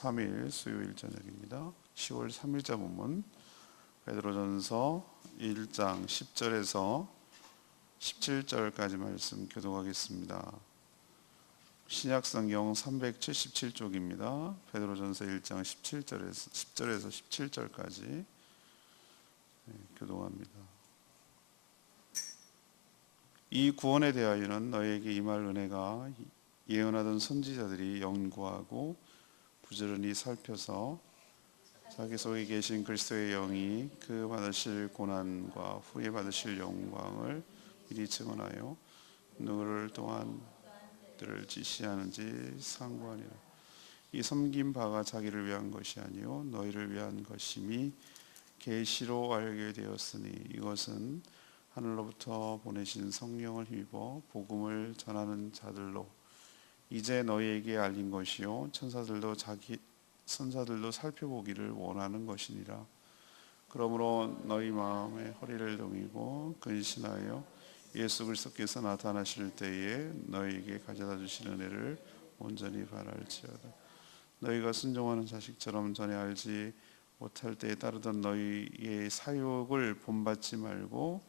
3일 수요일 저녁입니다. 10월 3일자 본문 베드로전서 1장 10절에서 17절까지 말씀 교독하겠습니다. 신약성경 377쪽입니다. 베드로전서 1장 10절에서 17절까지 교독합니다. 이 구원에 대하여는 너희에게 임할 은혜가 예언하던 선지자들이 연구하고 부지런히 살펴서 자기 속에 계신 그리스도의 영이 그 받으실 고난과 후에 받으실 영광을 미리 증언하여 누구를 또한 들을 지시하는지 상고하니라. 이 섬긴 바가 자기를 위한 것이 아니요 너희를 위한 것임이 계시로 알게 되었으니 이것은 하늘로부터 보내신 성령을 힘입어 복음을 전하는 자들로 이제 너희에게 알린 것이요 천사들도 선사들도 살펴보기를 원하는 것이니라. 그러므로 너희 마음에 허리를 동이고 근신하여 예수 그리스도께서 나타나실 때에 너희에게 가져다 주신 은혜를 온전히 바랄지어다. 너희가 순종하는 자식처럼 전에 알지 못할 때에 따르던 너희의 사욕을 본받지 말고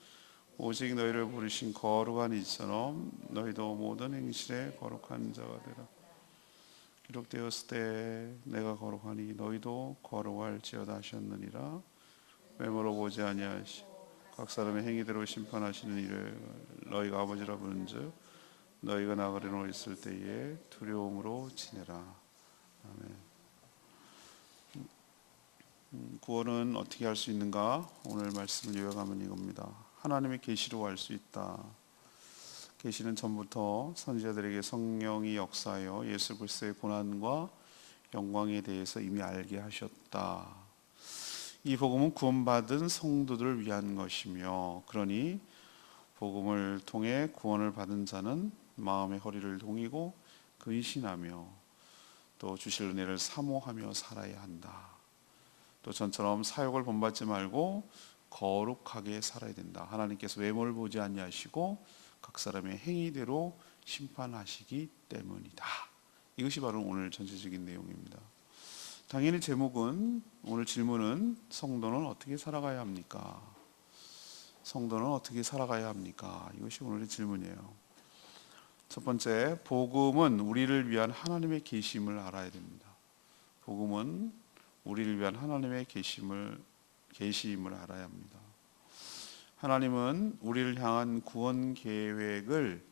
오직 너희를 부르신 거룩한 이처럼 너희도 모든 행실에 거룩한 자가 되라. 기록되었을 때 내가 거룩하니 너희도 거룩할지어다 하셨느니라. 외모로 보지 아니하시고 각 사람의 행위대로 심판하시는 이를 너희가 아버지라 부른즉 너희가 나그네로 있을 때에 두려움으로 지내라. 아멘. 구원은 어떻게 할 수 있는가? 오늘 말씀을 요약하면 이겁니다. 하나님의 계시로 알 수 있다. 계시는 전부터 선지자들에게 성령이 역사하여 예수 그리스도의 고난과 영광에 대해서 이미 알게 하셨다. 이 복음은 구원받은 성도들을 위한 것이며, 그러니 복음을 통해 구원을 받은 자는 마음의 허리를 동이고 근신하며 또 주실 은혜를 사모하며 살아야 한다. 또 전처럼 사욕을 본받지 말고 거룩하게 살아야 된다. 하나님께서 외모를 보지 아니하시고 각 사람의 행위대로 심판하시기 때문이다. 이것이 바로 오늘 전체적인 내용입니다. 당연히 제목은, 오늘 질문은 성도는 어떻게 살아가야 합니까? 성도는 어떻게 살아가야 합니까? 이것이 오늘의 질문이에요. 첫 번째, 복음은 우리를 위한 하나님의 계심을 알아야 됩니다. 복음은 우리를 위한 하나님의 계심을 알아야 합니다. 하나님은 우리를 향한 구원 계획을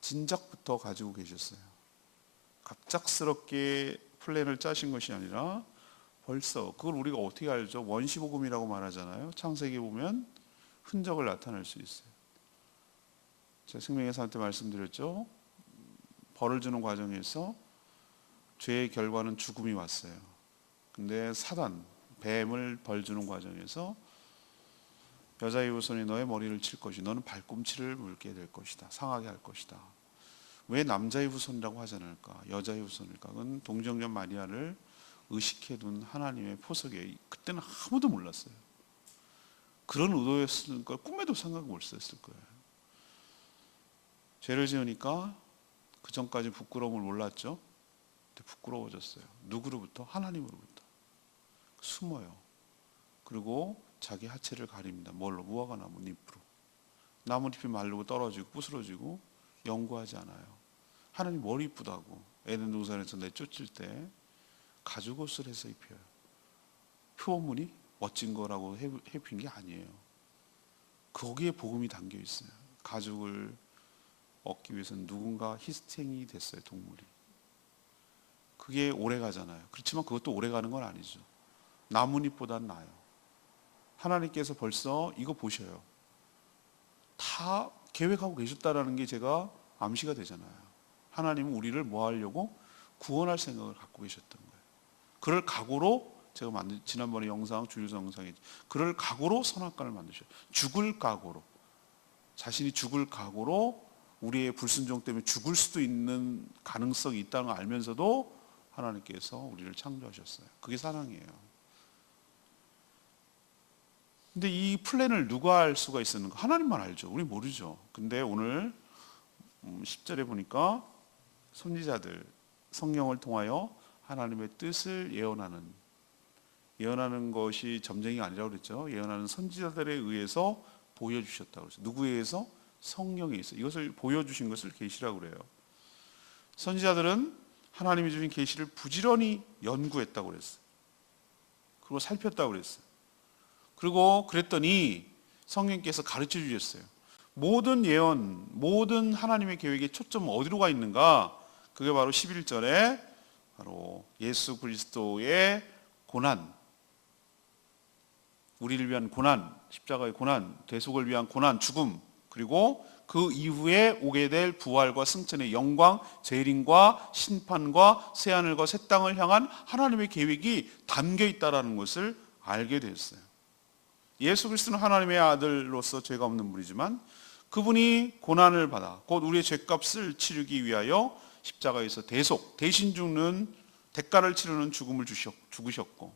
진작부터 가지고 계셨어요. 갑작스럽게 플랜을 짜신 것이 아니라 벌써, 그걸 우리가 어떻게 알죠? 원시복음이라고 말하잖아요. 창세기 보면 흔적을 나타낼 수 있어요. 제가 생명의 삶 때 말씀드렸죠. 벌을 주는 과정에서 죄의 결과는 죽음이 왔어요. 근데 사단, 뱀을 벌 주는 과정에서 여자의 후손이 너의 머리를 칠 것이 너는 발꿈치를 물게 될 것이다. 상하게 할 것이다. 왜 남자의 후손이라고 하지 않을까? 여자의 후손일까? 그건 동정녀 마리아를 의식해둔 하나님의 포석에 그때는 아무도 몰랐어요. 그런 의도였을 걸 꿈에도 생각 못 했을 거예요. 죄를 지으니까 그 전까지 부끄러움을 몰랐죠. 근데 부끄러워졌어요. 누구로부터? 하나님으로부터. 숨어요. 그리고 자기 하체를 가립니다. 뭘로? 무화과 나무 잎으로. 나뭇잎이 마르고 떨어지고 부스러지고 연구하지 않아요. 하나님 머리 이쁘다고 에덴 동산에서 내쫓을 때 가죽 옷을 해서 입혀요. 표범문이 멋진 거라고 해핀 게 아니에요. 거기에 복음이 담겨 있어요. 가죽을 얻기 위해서는 누군가 희생이 됐어요. 동물이. 그게 오래 가잖아요. 그렇지만 그것도 오래 가는 건 아니죠. 나뭇잎보단 나아요. 하나님께서 벌써 이거 보셔요. 다 계획하고 계셨다라는 게 제가 암시가 되잖아요. 하나님은 우리를 뭐 하려고? 구원할 생각을 갖고 계셨던 거예요. 그럴 각오로 제가 지난번에 주일서 영상에 그럴 각오로 선악과를 만드셔요. 죽을 각오로. 자신이 죽을 각오로 우리의 불순종 때문에 죽을 수도 있는 가능성이 있다는 걸 알면서도 하나님께서 우리를 창조하셨어요. 그게 사랑이에요. 근데 이 플랜을 누가 알 수가 있었는가? 하나님만 알죠. 우리 모르죠. 근데 오늘 10절에 보니까 선지자들, 성령을 통하여 하나님의 뜻을 예언하는 것이 점쟁이가 아니라고 그랬죠. 예언하는 선지자들에 의해서 보여주셨다고 그랬어요. 누구에 의해서? 성령에 의해서. 이것을 보여주신 것을 계시라고 그래요. 선지자들은 하나님이 주신 계시를 부지런히 연구했다고 그랬어요. 그리고 살폈다고 그랬어요. 그리고 그랬더니 성령께서 가르쳐 주셨어요. 모든 예언, 모든 하나님의 계획의 초점은 어디로 가 있는가? 그게 바로 11절에 바로 예수 그리스도의 고난, 우리를 위한 고난, 십자가의 고난, 대속을 위한 고난, 죽음, 그리고 그 이후에 오게 될 부활과 승천의 영광, 재림과 심판과 새하늘과 새 땅을 향한 하나님의 계획이 담겨 있다는 것을 알게 됐어요. 예수 그리스도는 하나님의 아들로서 죄가 없는 분이지만 그분이 고난을 받아 곧 우리의 죄값을 치르기 위하여 십자가에서 대신 죽는 대가를 치르는 죽음을 죽으셨고,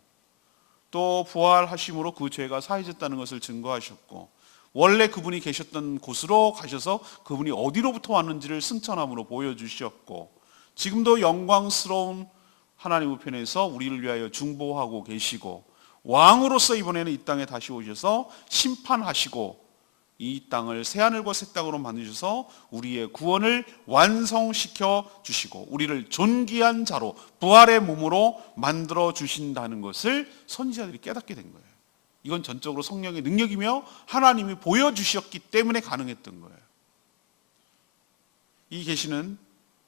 또 부활하심으로 그 죄가 사해졌다는 것을 증거하셨고, 원래 그분이 계셨던 곳으로 가셔서 그분이 어디로부터 왔는지를 승천함으로 보여주셨고, 지금도 영광스러운 하나님 우편에서 우리를 위하여 중보하고 계시고, 왕으로서 이번에는 이 땅에 다시 오셔서 심판하시고 이 땅을 새하늘과 새 땅으로 만드셔서 우리의 구원을 완성시켜 주시고 우리를 존귀한 자로 부활의 몸으로 만들어 주신다는 것을 선지자들이 깨닫게 된 거예요. 이건 전적으로 성령의 능력이며 하나님이 보여주셨기 때문에 가능했던 거예요. 이 계시는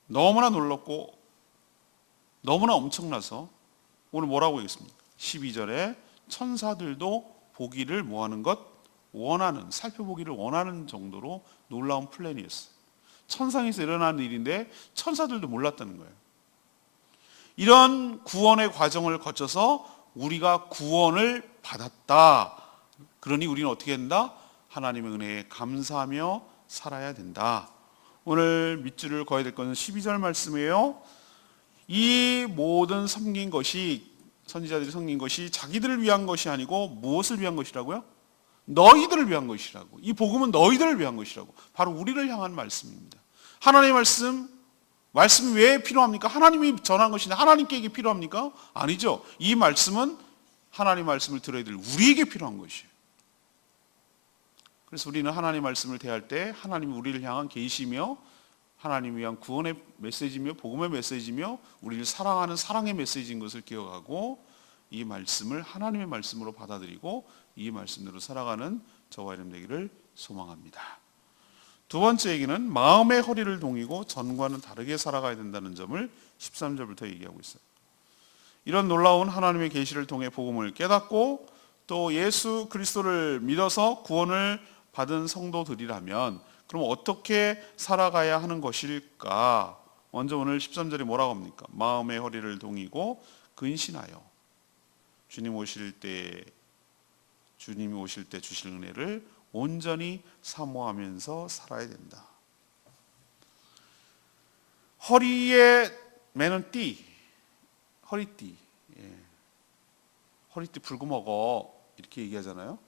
너무나 놀랍고 너무나 엄청나서 오늘 뭐라고 하겠습니까? 12절에 천사들도 보기를 뭐하는 것? 원하는, 살펴보기를 원하는 정도로 놀라운 플랜이었어요. 천상에서 일어난 일인데 천사들도 몰랐다는 거예요. 이런 구원의 과정을 거쳐서 우리가 구원을 받았다. 그러니 우리는 어떻게 된다? 하나님의 은혜에 감사하며 살아야 된다. 오늘 밑줄을 그어야 될 것은 12절 말씀이에요. 이 모든 섬긴 것이, 선지자들이 섬긴 것이 자기들을 위한 것이 아니고 무엇을 위한 것이라고요? 너희들을 위한 것이라고. 이 복음은 너희들을 위한 것이라고. 바로 우리를 향한 말씀입니다. 하나님의 말씀이 왜 필요합니까? 하나님이 전한 것인데 하나님께 이게 필요합니까? 아니죠. 이 말씀은 하나님 말씀을 들어야 될 우리에게 필요한 것이에요. 그래서 우리는 하나님 말씀을 대할 때 하나님이 우리를 향한 계시며 하나님을 위한 구원의 메시지며 복음의 메시지며 우리를 사랑하는 사랑의 메시지인 것을 기억하고 이 말씀을 하나님의 말씀으로 받아들이고 이 말씀대로 살아가는 저와 여러분 되기를 소망합니다. 두 번째 얘기는 마음의 허리를 동이고 전과는 다르게 살아가야 된다는 점을 13절부터 얘기하고 있어요. 이런 놀라운 하나님의 계시를 통해 복음을 깨닫고 또 예수 그리스도를 믿어서 구원을 받은 성도들이라면 그럼 어떻게 살아가야 하는 것일까? 먼저 오늘 13절에 뭐라고 합니까? 마음의 허리를 동이고 근신하여 주님이 오실 때 주실 은혜를 온전히 사모하면서 살아야 된다. 허리에 매는 허리띠. 허리띠 풀고 먹어 이렇게 얘기하잖아요.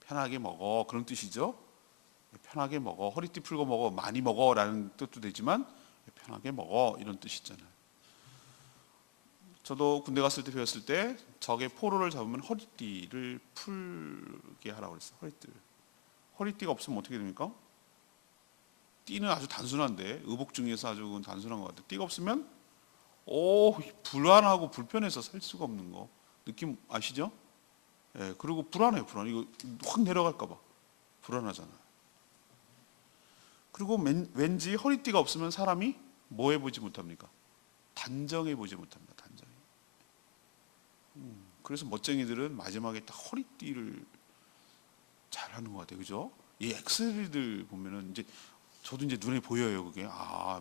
편하게 먹어 그런 뜻이죠. 편하게 먹어, 허리띠 풀고 먹어, 많이 먹어라는 뜻도 되지만 편하게 먹어 이런 뜻이잖아요. 저도 군대 갔을 때 배웠을 때 적의 포로를 잡으면 허리띠를 풀게 하라고 그랬어요. 허리띠가 없으면 어떻게 됩니까? 띠는 아주 단순한데 의복 중에서 아주 단순한 것 같아요. 띠가 없으면 불안하고 불편해서 살 수가 없는 거 느낌 아시죠? 그리고 불안해요. 이거 확 내려갈까 봐 불안하잖아요. 그리고 왠지 허리띠가 없으면 사람이 뭐 해보지 못합니까? 단정해 보지 못합니다. 단정해. 그래서 멋쟁이들은 마지막에 딱 허리띠를 잘하는 것 같아요. 그죠? 이 엑스리들 보면은 저도 눈에 보여요. 그게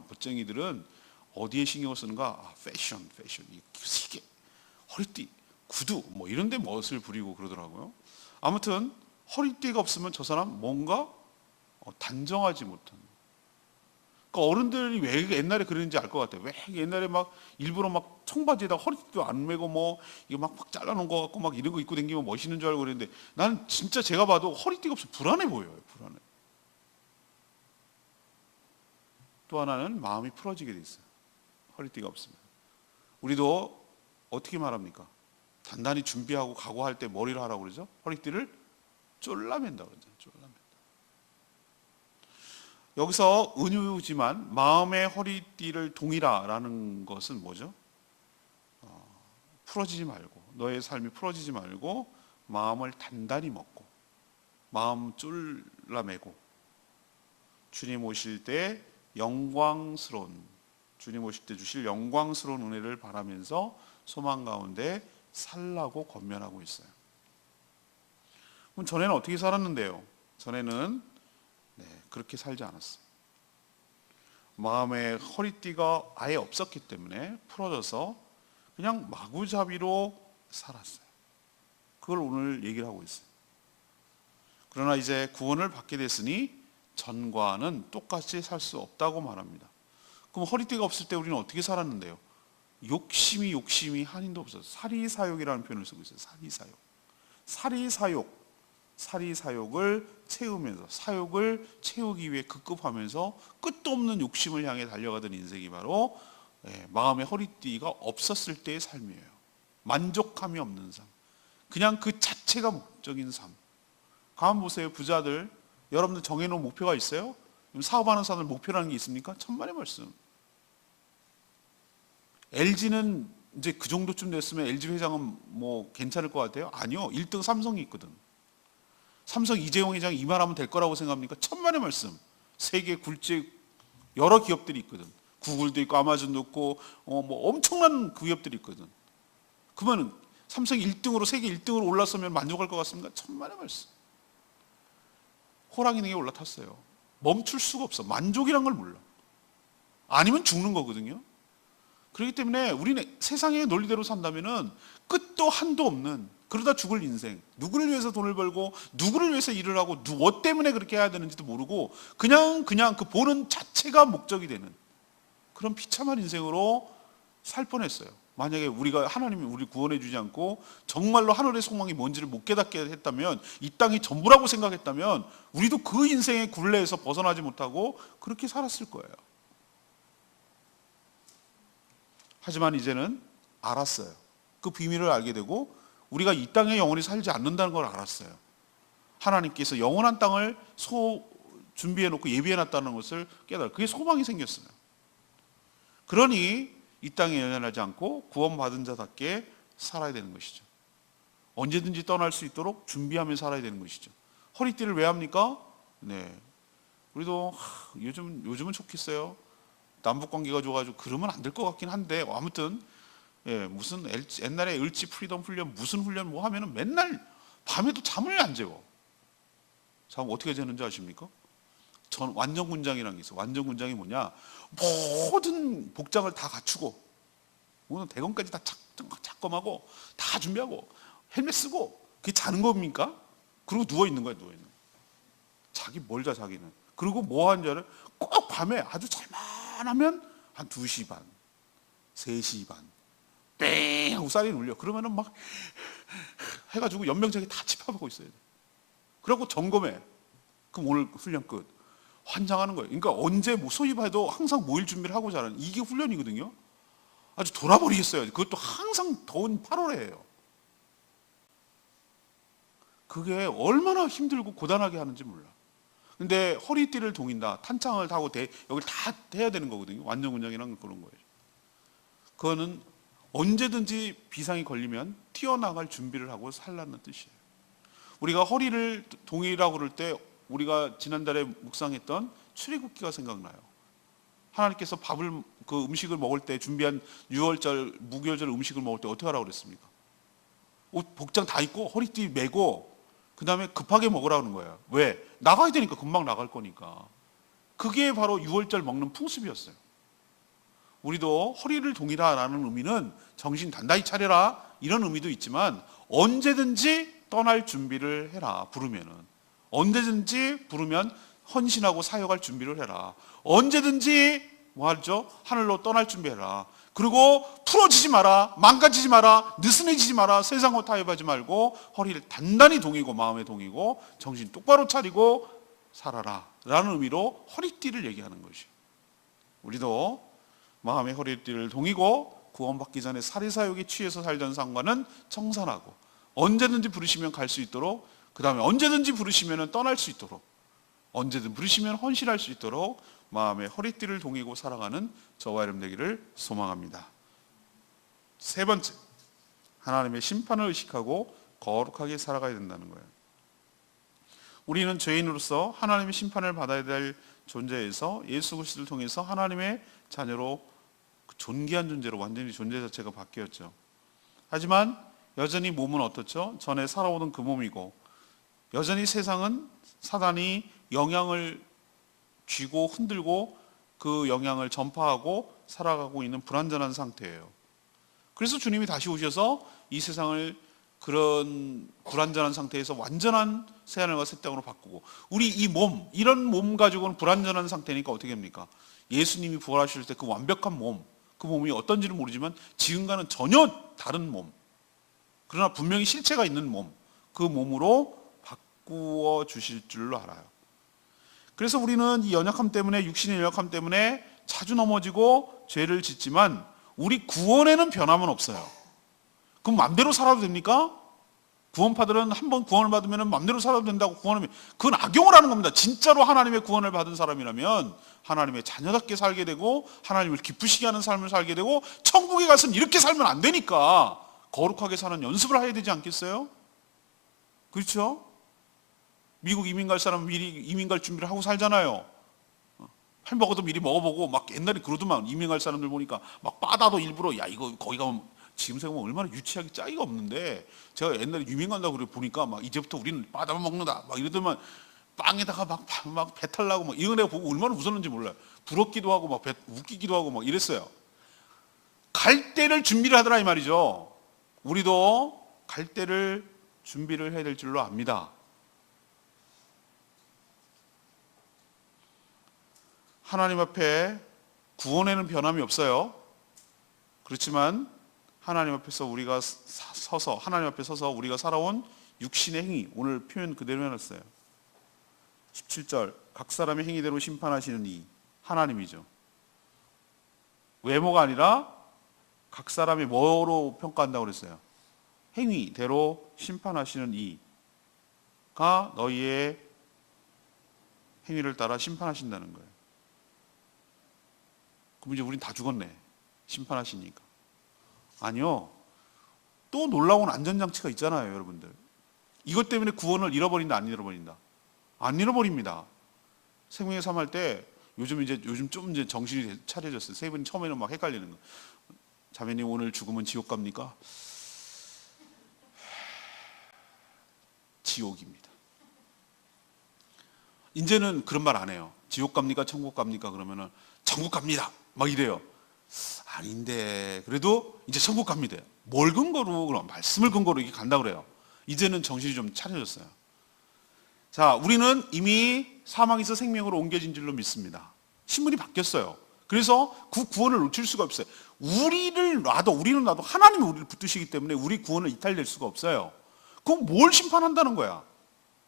멋쟁이들은 어디에 신경을 쓰는가? 패션, 이 시계, 허리띠, 구두 뭐 이런 데 멋을 부리고 그러더라고요. 아무튼 허리띠가 없으면 저 사람 뭔가 단정하지 못한. 그러니까 어른들이 왜 옛날에 그랬는지 알 것 같아요. 왜 옛날에 막 일부러 막 청바지에다 허리띠도 안 매고 뭐 이거 막 잘라놓은 거 같고 막 이런 거 입고 다니면 멋있는 줄 알고 그랬는데 나는 진짜 제가 봐도 허리띠가 없으면 불안해 보여요. 불안해. 또 하나는 마음이 풀어지게 돼 있어요. 허리띠가 없으면. 우리도 어떻게 말합니까? 단단히 준비하고 각오할 때 머리를 하라고 그러죠. 허리띠를 쫄라맨다 그러죠. 쫄라맨다. 여기서 은유지만 마음의 허리띠를 동이라라는 것은 뭐죠? 풀어지지 말고, 너의 삶이 풀어지지 말고 마음을 단단히 먹고 마음 쫄라매고 주님 오실 때 주님 오실 때 주실 영광스러운 은혜를 바라면서 소망 가운데 살라고 권면하고 있어요. 그럼 전에는 어떻게 살았는데요? 전에는 그렇게 살지 않았어요. 마음의 허리띠가 아예 없었기 때문에 풀어져서 그냥 마구잡이로 살았어요. 그걸 오늘 얘기를 하고 있어요. 그러나 이제 구원을 받게 됐으니 전과는 똑같이 살 수 없다고 말합니다. 그럼 허리띠가 없을 때 우리는 어떻게 살았는데요? 욕심이 한인도 없어요. 사리사욕이라는 표현을 쓰고 있어요. 사리사욕을 채우면서, 사욕을 채우기 위해 급급하면서 끝도 없는 욕심을 향해 달려가던 인생이 바로 마음의 허리띠가 없었을 때의 삶이에요. 만족함이 없는 삶, 그냥 그 자체가 목적인 삶. 가만 보세요. 부자들, 여러분들 정해놓은 목표가 있어요? 사업하는 사람들 목표라는 게 있습니까? 천만의 말씀. LG는 이제 그 정도쯤 됐으면 LG 회장은 뭐 괜찮을 것 같아요? 아니요. 1등 삼성이 있거든. 삼성 이재용 회장이 이만하면 될 거라고 생각합니까? 천만의 말씀. 세계 굴지 여러 기업들이 있거든. 구글도 있고 아마존도 있고 뭐 엄청난 기업들이 있거든. 그러면 삼성이 1등으로 세계 1등으로 올랐으면 만족할 것 같습니까? 천만의 말씀. 호랑이 등에 올라탔어요. 멈출 수가 없어. 만족이란 걸 몰라. 아니면 죽는 거거든요. 그렇기 때문에 우리는 세상의 논리대로 산다면은 끝도 한도 없는, 그러다 죽을 인생, 누구를 위해서 돈을 벌고 누구를 위해서 일을 하고 누구 때문에 그렇게 해야 되는지도 모르고 그냥 그 보는 자체가 목적이 되는 그런 비참한 인생으로 살 뻔했어요. 만약에 하나님이 우리 구원해 주지 않고 정말로 하늘의 소망이 뭔지를 못 깨닫게 했다면, 이 땅이 전부라고 생각했다면 우리도 그 인생의 굴레에서 벗어나지 못하고 그렇게 살았을 거예요. 하지만 이제는 알았어요. 그 비밀을 알게 되고 우리가 이 땅에 영원히 살지 않는다는 걸 알았어요. 하나님께서 영원한 땅을 준비해 놓고 예비해 놨다는 것을 깨달아. 그게 소망이 생겼어요. 그러니 이 땅에 연연하지 않고 구원받은 자답게 살아야 되는 것이죠. 언제든지 떠날 수 있도록 준비하며 살아야 되는 것이죠. 허리띠를 왜 합니까? 우리도 요즘은 좋겠어요. 남북 관계가 좋아가지고 그러면 안 될 것 같긴 한데, 아무튼 무슨 옛날에 을지 프리덤 훈련 무슨 훈련 뭐 하면은 맨날 밤에도 잠을 안 재워. 잠 어떻게 재는지 아십니까? 전 완전군장이라는 게 있어. 완전군장이 뭐냐? 모든 복장을 다 갖추고 오늘 대검까지 다 착검하고 다 준비하고 헬멧 쓰고 그게 자는 겁니까? 그리고 누워 있는 거야. 자기 뭘 자, 자기는. 그리고 뭐 하는 줄 알아요? 꼭 밤에 아주 잘만 하면 한 2시 반, 3시 반 땡 하고 사이렌 울려. 그러면은 막 해가지고 연명장에 다 집합하고 있어야 돼. 그래갖고 점검해. 그럼 오늘 훈련 끝. 환장하는 거예요. 그러니까 언제 소위 봐도 항상 모일 준비를 하고 자라는, 이게 훈련이거든요. 아주 돌아버리겠어요. 그것도 항상 더운 8월에 해요. 그게 얼마나 힘들고 고단하게 하는지 몰라. 근데 허리띠를 동인다, 탄창을 타고 여기 다 해야 되는 거거든요. 완전군장이란 그런 거예요. 그거는 언제든지 비상이 걸리면 튀어나갈 준비를 하고 살라는 뜻이에요. 우리가 허리를 동이라고 그럴 때 우리가 지난달에 묵상했던 출애굽기가 생각나요. 하나님께서 음식을 먹을 때 준비한 6월절 무교절 음식을 먹을 때 어떻게 하라고 그랬습니까? 옷 복장 다 입고 허리띠 메고 그 다음에 급하게 먹으라고 하는 거예요. 왜? 나가야 되니까. 금방 나갈 거니까. 그게 바로 6월절 먹는 풍습이었어요. 우리도 허리를 동이라라는 의미는 정신 단단히 차려라 이런 의미도 있지만, 언제든지 떠날 준비를 해라. 부르면은 언제든지 부르면 헌신하고 사역할 준비를 해라. 언제든지 뭐 하죠? 하늘로 떠날 준비해라. 그리고 풀어지지 마라, 망가지지 마라, 느슨해지지 마라, 세상과 타협하지 말고 허리를 단단히 동이고 마음에 동이고 정신 똑바로 차리고 살아라 라는 의미로 허리띠를 얘기하는 것이에요. 우리도 마음의 허리띠를 동이고 구원받기 전에 살해사욕에 취해서 살던 상관은 청산하고 언제든지 부르시면 갈 수 있도록, 그 다음에 언제든지 부르시면 떠날 수 있도록, 언제든 부르시면 헌신할 수 있도록 마음의 허리띠를 동이고 살아가는 저와 여러분 되기를 소망합니다. 세 번째, 하나님의 심판을 의식하고 거룩하게 살아가야 된다는 거예요. 우리는 죄인으로서 하나님의 심판을 받아야 될 존재에서 예수 그리스도를 통해서 하나님의 자녀로 존귀한 존재로 완전히 존재 자체가 바뀌었죠. 하지만 여전히 몸은 어떻죠? 전에 살아오던 그 몸이고 여전히 세상은 사단이 영향을 쥐고 흔들고 그 영향을 전파하고 살아가고 있는 불완전한 상태예요. 그래서 주님이 다시 오셔서 이 세상을 그런 불완전한 상태에서 완전한 새하늘과 새 땅으로 바꾸고, 우리 이 몸, 이런 몸 가지고는 불완전한 상태니까 어떻게 합니까? 예수님이 부활하실 때 그 완벽한 몸, 그 몸이 어떤지는 모르지만 지금과는 전혀 다른 몸, 그러나 분명히 실체가 있는 몸, 그 몸으로 바꾸어 주실 줄로 알아요. 그래서 우리는 이 연약함 때문에, 육신의 연약함 때문에 자주 넘어지고 죄를 짓지만 우리 구원에는 변함은 없어요. 그럼 맘대로 살아도 됩니까? 구원파들은 한번 구원을 받으면 맘대로 살아도 된다고 구원하면, 그건 악용을 하는 겁니다. 진짜로 하나님의 구원을 받은 사람이라면 하나님의 자녀답게 살게 되고 하나님을 기쁘시게 하는 삶을 살게 되고, 천국에 가서는 이렇게 살면 안 되니까 거룩하게 사는 연습을 해야 되지 않겠어요? 그렇죠? 미국 이민 갈 사람은 미리 이민 갈 준비를 하고 살잖아요. 햄버거도 미리 먹어보고, 막 옛날에 그러더만, 이민 갈 사람들 보니까 막 바다도 일부러, 야 이거 거기 가면, 지금 생각하면 얼마나 유치하게 짜기가 없는데, 제가 옛날에 유민 간다고 그래 보니까 막 이제부터 우리는 바다만 먹는다 막 이러더만, 빵에다가 막 배탈 나고 막, 이거 내가 보고 얼마나 웃었는지 몰라요. 부럽기도 하고 막 웃기기도 하고 막 이랬어요. 갈 때를 준비를 하더라 이 말이죠. 우리도 갈 때를 준비를 해야 될 줄로 압니다. 하나님 앞에 구원에는 변함이 없어요. 그렇지만 하나님 앞에서 우리가 서서, 하나님 앞에 서서 우리가 살아온 육신의 행위, 오늘 표현 그대로 해놨어요. 17절, 각 사람의 행위대로 심판하시는 이 하나님이죠. 외모가 아니라 각 사람이 뭐로 평가한다고 그랬어요? 행위대로 심판하시는 이가 너희의 행위를 따라 심판하신다는 거예요. 그럼 이제 우린 다 죽었네, 심판하시니까. 아니요, 또 놀라운 안전장치가 있잖아요, 여러분들. 이것 때문에 구원을 잃어버린다, 안 잃어버린다? 안 잃어버립니다. 생명의 삶 할 때 요즘 좀 이제 정신이 차려졌어요. 세 분이 처음에는 막 헷갈리는 거. 자매님 오늘 죽으면 지옥 갑니까? 지옥입니다. 이제는 그런 말 안 해요. 지옥 갑니까? 천국 갑니까? 그러면은 천국 갑니다 막 이래요. 아닌데 그래도 이제 천국 갑니다. 뭘 근거로? 그럼 말씀을 근거로 이렇게 간다 그래요. 이제는 정신이 좀 차려졌어요. 자, 우리는 이미 사망에서 생명으로 옮겨진 줄로 믿습니다. 신분이 바뀌었어요. 그래서 그 구원을 놓칠 수가 없어요. 우리는 놔도 하나님이 우리를 붙드시기 때문에 우리 구원을 이탈될 수가 없어요. 그럼 뭘 심판한다는 거야?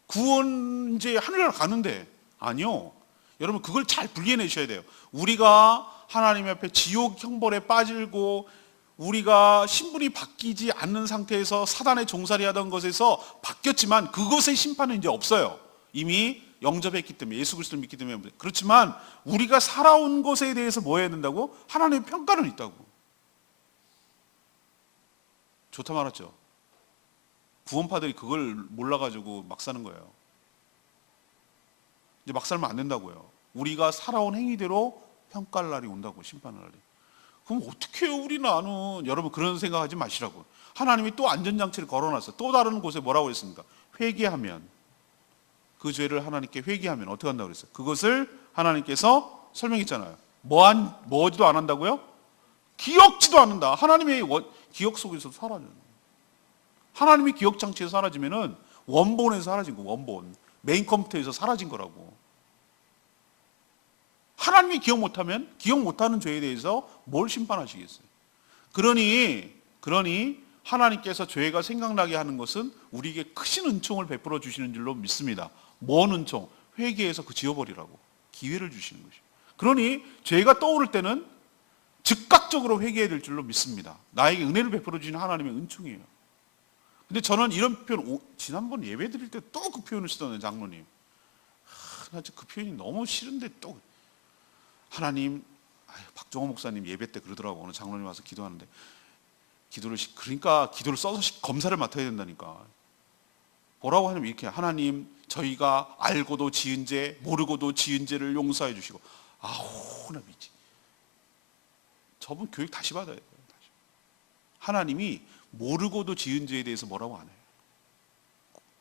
구원 이제 하늘나라 가는데. 아니요, 여러분 그걸 잘 분리해내셔야 돼요. 우리가 하나님 앞에 지옥 형벌에 빠지고 우리가 신분이 바뀌지 않는 상태에서 사단의 종살이 하던 것에서 바뀌었지만 그것의 심판은 이제 없어요. 이미 영접했기 때문에, 예수 그리스도를 믿기 때문에. 그렇지만 우리가 살아온 것에 대해서 뭐 해야 된다고? 하나님의 평가는 있다고. 좋다 말았죠. 구원파들이 그걸 몰라가지고 막 사는 거예요. 이제 막 살면 안 된다고요. 우리가 살아온 행위대로 평가할 날이 온다고, 심판할 날이. 그럼 어떻게 해요, 우리 나는? 여러분 그런 생각하지 마시라고. 하나님이 또 안전장치를 걸어놨어요. 또 다른 곳에 뭐라고 했습니까? 회개하면, 그 죄를 하나님께 회개하면 어떻게 한다고 그랬어요? 그것을 하나님께서 설명했잖아요. 뭐지도 안 한다고요? 기억지도 않는다. 하나님의 기억 속에서 사라져요. 하나님이 기억 장치에서 사라지면은 원본에서 사라진 거, 원본. 메인 컴퓨터에서 사라진 거라고. 하나님이 기억 못하면 기억 못하는 죄에 대해서 뭘 심판하시겠어요? 그러니 하나님께서 죄가 생각나게 하는 것은 우리에게 크신 은총을 베풀어 주시는 줄로 믿습니다. 뭔 은총? 회개해서 그 지워버리라고 기회를 주시는 것이죠. 그러니 죄가 떠오를 때는 즉각적으로 회개해야 될 줄로 믿습니다. 나에게 은혜를 베풀어 주시는 하나님의 은총이에요. 근데 저는 이런 표현, 지난번 예배 드릴 때 또 그 표현을 쓰던데, 장로님. 나 진짜 그 표현이 너무 싫은데 또 하나님, 박종호 목사님 예배 때 그러더라고. 어느 장로님 와서 기도하는데 그러니까 기도를 써서 검사를 맡아야 된다니까. 뭐라고 하냐면 이렇게, 하나님 저희가 알고도 지은 죄 모르고도 지은 죄를 용서해 주시고. 아우 나 미치. 저분 교육 다시 받아야 돼요. 다시. 하나님이 모르고도 지은 죄에 대해서 뭐라고 안 해요.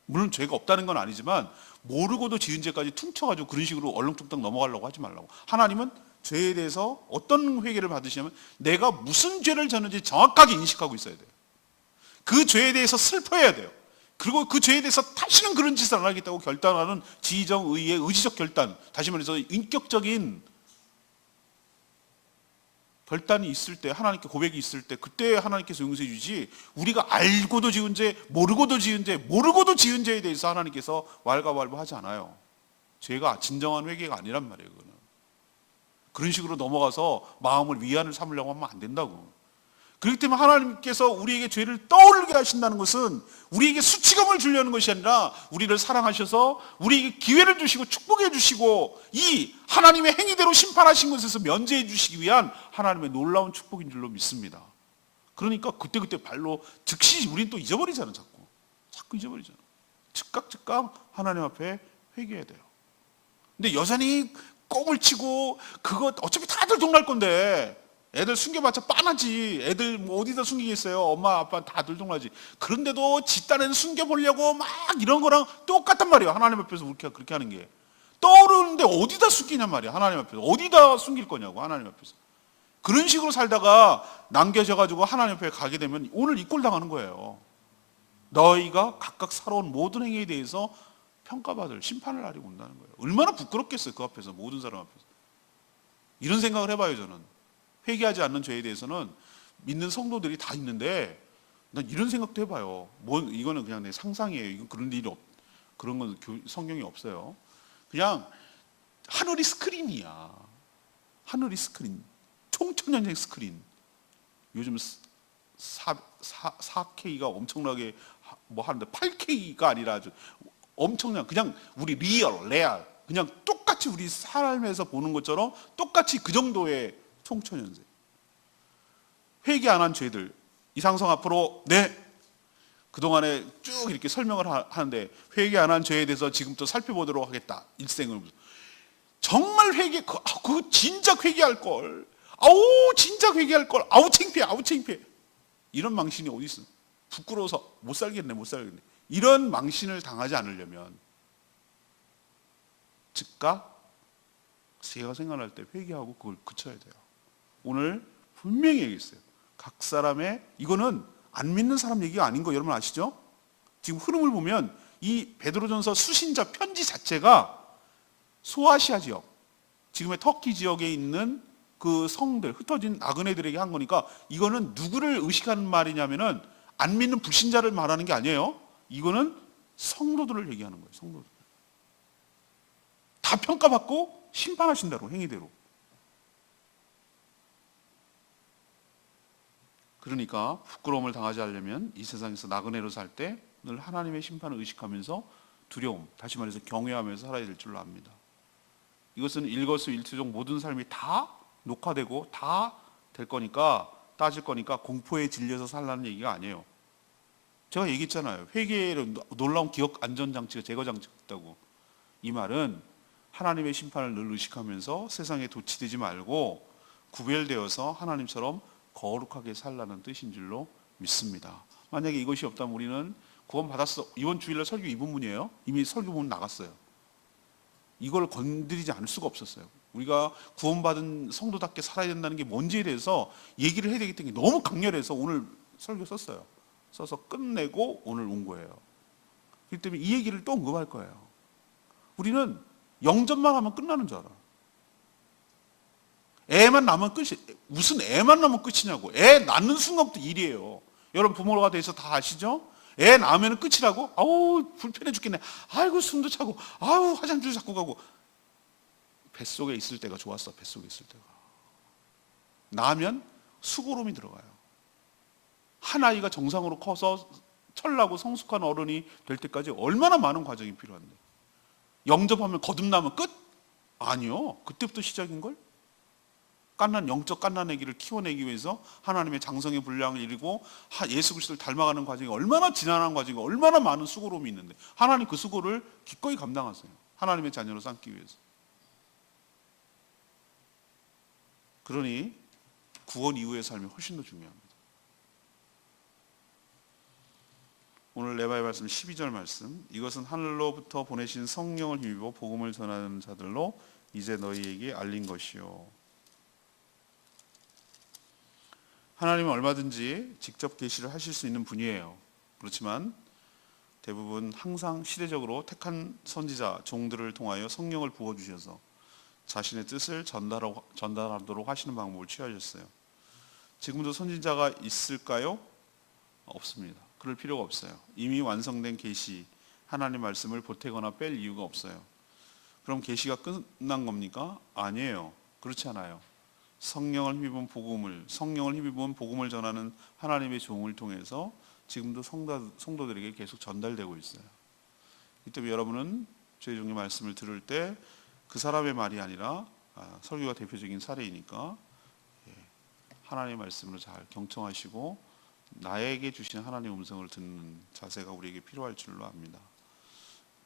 물론 죄가 없다는 건 아니지만 모르고도 지은 죄까지 퉁쳐가지고 그런 식으로 얼렁뚱땅 넘어가려고 하지 말라고. 하나님은 죄에 대해서 어떤 회개를 받으시냐면 내가 무슨 죄를 졌는지 정확하게 인식하고 있어야 돼요. 그 죄에 대해서 슬퍼해야 돼요. 그리고 그 죄에 대해서 다시는 그런 짓을 안 하겠다고 결단하는 지정의의 의지적 결단, 다시 말해서 인격적인 결단이 있을 때, 하나님께 고백이 있을 때 그때 하나님께서 용서해 주지, 우리가 알고도 지은 죄, 모르고도 지은 죄, 모르고도 지은 죄에 대해서 하나님께서 왈가왈부하지 않아요. 죄가 진정한 회개가 아니란 말이에요. 그거는. 그런 식으로 넘어가서 마음을 위안을 삼으려고 하면 안 된다고. 그렇기 때문에 하나님께서 우리에게 죄를 떠올리게 하신다는 것은 우리에게 수치감을 주려는 것이 아니라 우리를 사랑하셔서 우리에게 기회를 주시고 축복해 주시고 이 하나님의 행위대로 심판하신 것에서 면제해 주시기 위한 하나님의 놀라운 축복인 줄로 믿습니다. 그러니까 그때그때 발로 즉시 우리는 또 잊어버리잖아. 자꾸 잊어버리잖아. 즉각 하나님 앞에 회개해야 돼요. 근데 여전히 꽁을 치고 그거 어차피 다들 동날 건데 애들 숨겨봤자 빤하지. 애들 뭐 어디다 숨기겠어요. 엄마 아빠 다 들통나지. 그런데도 지 딴에는 숨겨보려고 막 이런 거랑 똑같단 말이에요. 하나님 앞에서 그렇게 하는 게. 떠오르는데 어디다 숨기냔 말이야. 하나님 앞에서. 어디다 숨길 거냐고. 하나님 앞에서. 그런 식으로 살다가 남겨져가지고 하나님 앞에 가게 되면 오늘 이 꼴 당하는 거예요. 너희가 각각 살아온 모든 행위에 대해서 평가받을 심판을 하려고 온다는 거예요. 얼마나 부끄럽겠어요. 그 앞에서. 모든 사람 앞에서. 이런 생각을 해봐요. 저는. 회개하지 않는 죄에 대해서는 믿는 성도들이 다 있는데 난 이런 생각도 해봐요. 이거는 그냥 내 상상이에요. 이건 그런 일이 그런 건 성경이 없어요. 그냥 하늘이 스크린이야. 하늘이 스크린. 총천연색 스크린. 요즘 4K가 엄청나게 뭐 하는데 8K가 아니라 아주 엄청난 그냥 우리 레알 그냥 똑같이 우리 삶에서 보는 것처럼 똑같이 그 정도의 총천연색. 회개 안 한 죄들. 이상성 앞으로 그동안에 쭉 이렇게 설명을 하는데 회개 안 한 죄에 대해서 지금부터 살펴보도록 하겠다. 일생을. 정말 그거 진작 회개할 걸. 아우 진작 회개할 걸. 아우 창피해. 이런 망신이 어디 있어? 부끄러워서 못 살겠네. 이런 망신을 당하지 않으려면 즉각 제가 생각날 때 회개하고 그걸 그쳐야 돼요. 오늘 분명히 얘기했어요. 각 사람의 이거는 안 믿는 사람 얘기가 아닌 거 여러분 아시죠? 지금 흐름을 보면 이 베드로전서 수신자 편지 자체가 소아시아 지역, 지금의 터키 지역에 있는 그 성들, 흩어진 나그네들에게 한 거니까 이거는 누구를 의식하는 말이냐면은 안 믿는 불신자를 말하는 게 아니에요. 이거는 성도들을 얘기하는 거예요. 성도들. 다 평가받고 심판하신다고 행위대로. 그러니까 부끄러움을 당하지 않으려면 이 세상에서 나그네로 살 때 늘 하나님의 심판을 의식하면서 두려움, 다시 말해서 경외하면서 살아야 될 줄로 압니다. 이것은 일거수일투족 모든 삶이 다 녹화되고 다 될 거니까 따질 거니까 공포에 질려서 살라는 얘기가 아니에요. 제가 얘기했잖아요. 회개의 놀라운 기억 안전장치가 제거장치가 있다고. 이 말은 하나님의 심판을 늘 의식하면서 세상에 도취되지 말고 구별되어서 하나님처럼 거룩하게 살라는 뜻인 줄로 믿습니다. 만약에 이것이 없다면 우리는 구원 받았어. 이번 주일날 설교 이 부분이에요. 이미 설교 부분 나갔어요. 이걸 건드리지 않을 수가 없었어요. 우리가 구원받은 성도답게 살아야 된다는 게 뭔지에 대해서 얘기를 해야 되기 때문에 너무 강렬해서 오늘 설교 썼어요. 써서 끝내고 오늘 온 거예요. 그렇기 때문에 이 얘기를 또 언급할 거예요. 우리는 영접만 하면 끝나는 줄 알아. 애만 낳으면 끝이, 무슨 애만 낳으면 끝이냐고. 애 낳는 순간부터 일이에요. 여러분 부모가 돼서 다 아시죠? 애 낳으면 끝이라고? 아우 불편해 죽겠네. 아이고 숨도 차고, 아우 화장실 자꾸 가고. 뱃속에 있을 때가 좋았어. 뱃속에 있을 때가. 나면 수고로움이 들어가요. 한 아이가 정상으로 커서 철나고 성숙한 어른이 될 때까지 얼마나 많은 과정이 필요한데, 영접하면 거듭나면 끝? 아니요. 그때부터 시작인걸? 영적 갓난아기를 키워내기 위해서 하나님의 장성의 분량을 이루고 예수 그리스도를 닮아가는 과정이 얼마나 지난한 과정이, 얼마나 많은 수고로움이 있는데 하나님 그 수고를 기꺼이 감당하세요. 하나님의 자녀로 삼기 위해서. 그러니 구원 이후의 삶이 훨씬 더 중요합니다. 오늘 레바의 말씀 12절 말씀, 이것은 하늘로부터 보내신 성령을 힘입어 복음을 전하는 자들로 이제 너희에게 알린 것이요. 하나님은 얼마든지 직접 계시를 하실 수 있는 분이에요. 그렇지만 대부분 항상 시대적으로 택한 선지자, 종들을 통하여 성령을 부어주셔서 자신의 뜻을 전달하도록 하시는 방법을 취하셨어요. 지금도 선지자가 있을까요? 없습니다. 그럴 필요가 없어요. 이미 완성된 계시, 하나님 말씀을 보태거나 뺄 이유가 없어요. 그럼 계시가 끝난 겁니까? 아니에요. 그렇지 않아요. 성령을 힘입은 복음을 전하는 하나님의 종을 통해서 지금도 성도들에게 계속 전달되고 있어요. 이때 여러분은 주의 종의 말씀을 들을 때 그 사람의 말이 아니라, 설교가 대표적인 사례이니까 하나님의 말씀으로 잘 경청하시고 나에게 주신 하나님의 음성을 듣는 자세가 우리에게 필요할 줄로 압니다.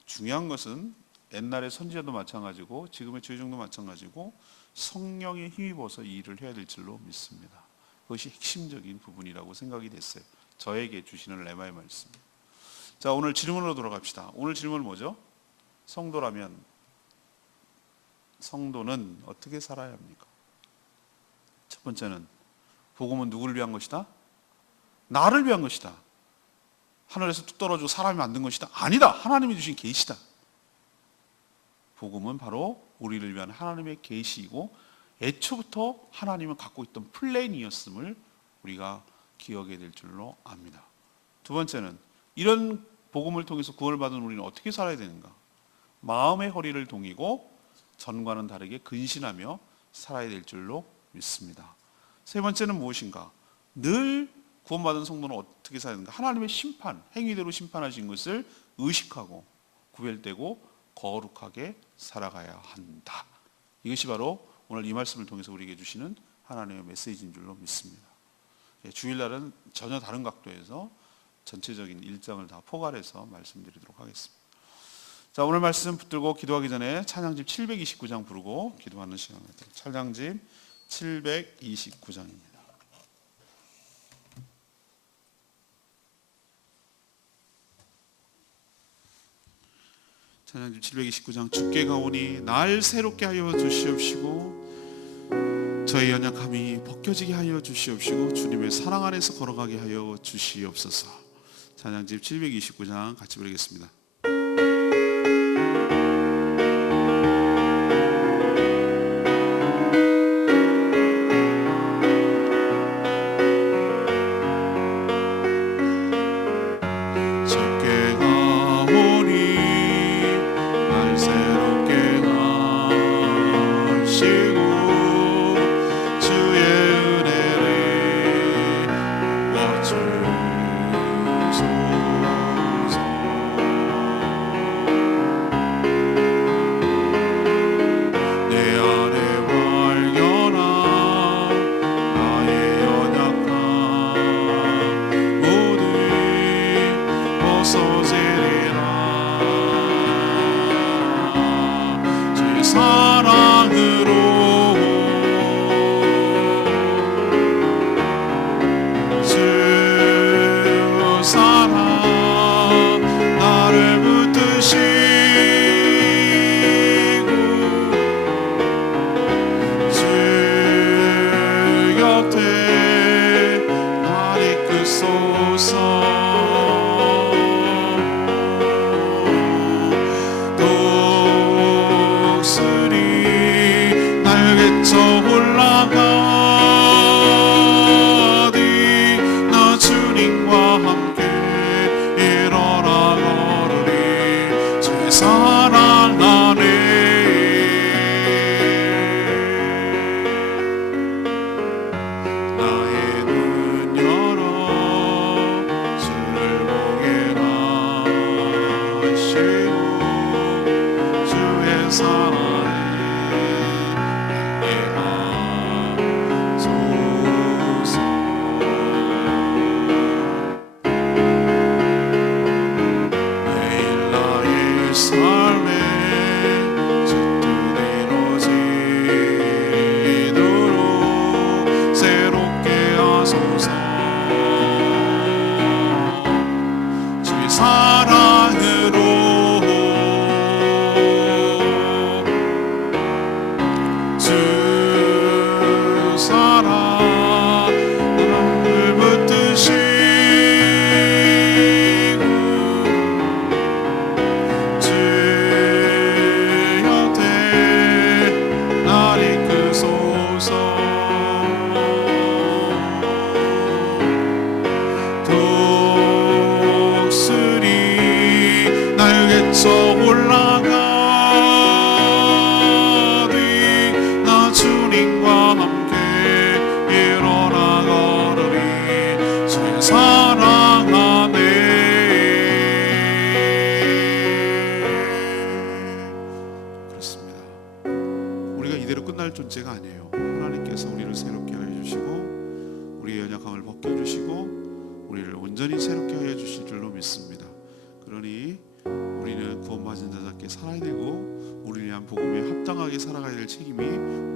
중요한 것은 옛날의 선지자도 마찬가지고 지금의 주의 종도 마찬가지고 성령에 힘입어서 이 일을 해야 될 줄로 믿습니다. 그것이 핵심적인 부분이라고 생각이 됐어요. 저에게 주시는 레마의 말씀. 자, 오늘 질문으로 돌아갑시다. 오늘 질문은 뭐죠? 성도는 어떻게 살아야 합니까? 첫 번째는 복음은 누구를 위한 것이다? 나를 위한 것이다. 하늘에서 뚝 떨어지고 사람이 만든 것이다? 아니다. 하나님이 주신 계시다. 복음은 바로 우리를 위한 하나님의 계시이고 애초부터 하나님은 갖고 있던 플랜이었음을 우리가 기억해야 될 줄로 압니다. 두 번째는 이런 복음을 통해서 구원을 받은 우리는 어떻게 살아야 되는가? 마음의 허리를 동이고 전과는 다르게 근신하며 살아야 될 줄로 믿습니다. 세 번째는 무엇인가? 늘 구원받은 성도는 어떻게 살아야 되는가? 하나님의 심판, 행위대로 심판하신 것을 의식하고 구별되고 거룩하게 살아가야 한다. 이것이 바로 오늘 이 말씀을 통해서 우리에게 주시는 하나님의 메시지인 줄로 믿습니다. 주일날은 전혀 다른 각도에서 전체적인 일정을 다 포괄해서 말씀드리도록 하겠습니다. 자, 오늘 말씀 붙들고 기도하기 전에 찬양집 729장 부르고 기도하는 시간입니다. 찬양집 729장입니다. 찬양집 729장. 주께 가오니 날 새롭게 하여 주시옵시고 저희 연약함이 벗겨지게 하여 주시옵시고 주님의 사랑 안에서 걸어가게 하여 주시옵소서. 찬양집 729장 같이 부르겠습니다. 사랑으로 주 사랑을 붙드시고 주 곁에 날 이끄소서 독수리 날개쳐 올라가니 나 주님과 함께 일어나 걸으리 주의 사랑 안에 그렇습니다. 우리가 이대로 끝날 존재가 아니에요. 하나님께서 우리를 새롭게 하여 주시고 우리의 연약함을 벗겨주시고 우리를 온전히 새롭게 하여 주실 줄로 믿습니다. 그러니 우리는 구원받은 자답게 살아야 되고 우리를 위한 복음에 합당하게 살아가야 될 책임이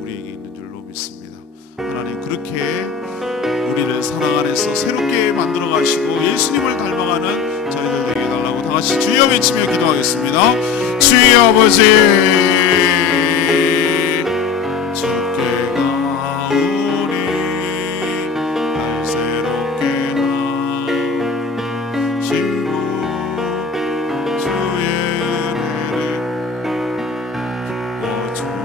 우리에게 있는 줄로 믿습니다. 하나님 그렇게 우리를 사랑 안에서 새롭게 만들어 가시고 예수님을 닮아가는 저희들 되게 해달라고 다 같이 주여 외치며 기도하겠습니다. 주여 아버지 주께 가오니 날 새롭게 하시고 주의 은혜를 부어주소서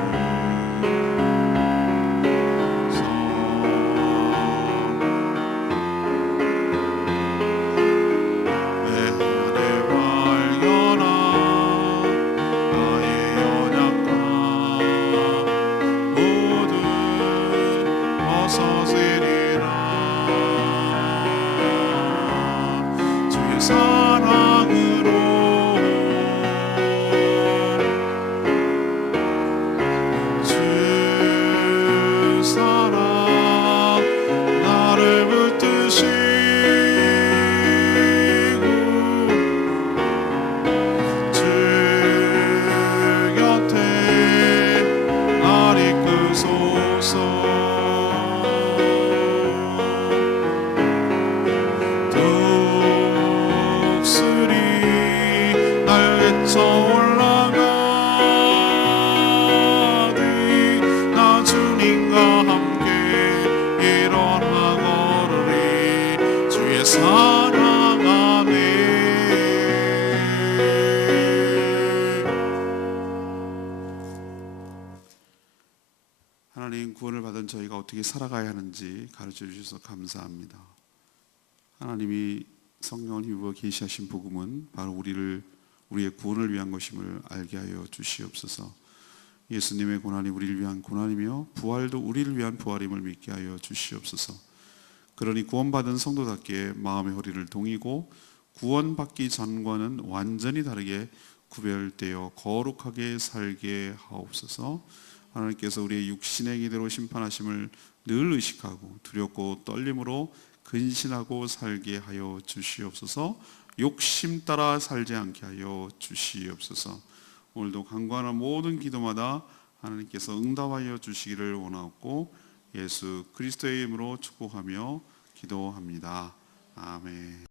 내 안에 발견한 나의 연약함 모두 벗어지리라 주의 사랑으로 주 사랑 나를 붙드시고 주 곁에 날 이끄소서 독수리 날개쳐 올라가니 나 주님과 함께 일어나 걸으리 주의 사랑 안에 하나님 구원을 받은 저희가 어떻게 살아가야 하는지 가르쳐 주셔서 감사합니다. 하나님이 성령을 힘입어 계시하신 복음은 바로 우리의 구원을 위한 것임을 알게 하여 주시옵소서. 예수님의 고난이 우리를 위한 고난이며 부활도 우리를 위한 부활임을 믿게 하여 주시옵소서. 그러니 구원받은 성도답게 마음의 허리를 동이고 구원받기 전과는 완전히 다르게 구별되어 거룩하게 살게 하옵소서. 하나님께서 우리의 육신의 기대로 심판하심을 늘 의식하고 두렵고 떨림으로 근신하고 살게 하여 주시옵소서. 욕심 따라 살지 않게 하여 주시옵소서. 오늘도 간구하는 모든 기도마다 하나님께서 응답하여 주시기를 원하옵고 예수 그리스도의 이름으로 축복하며 기도합니다. 아멘.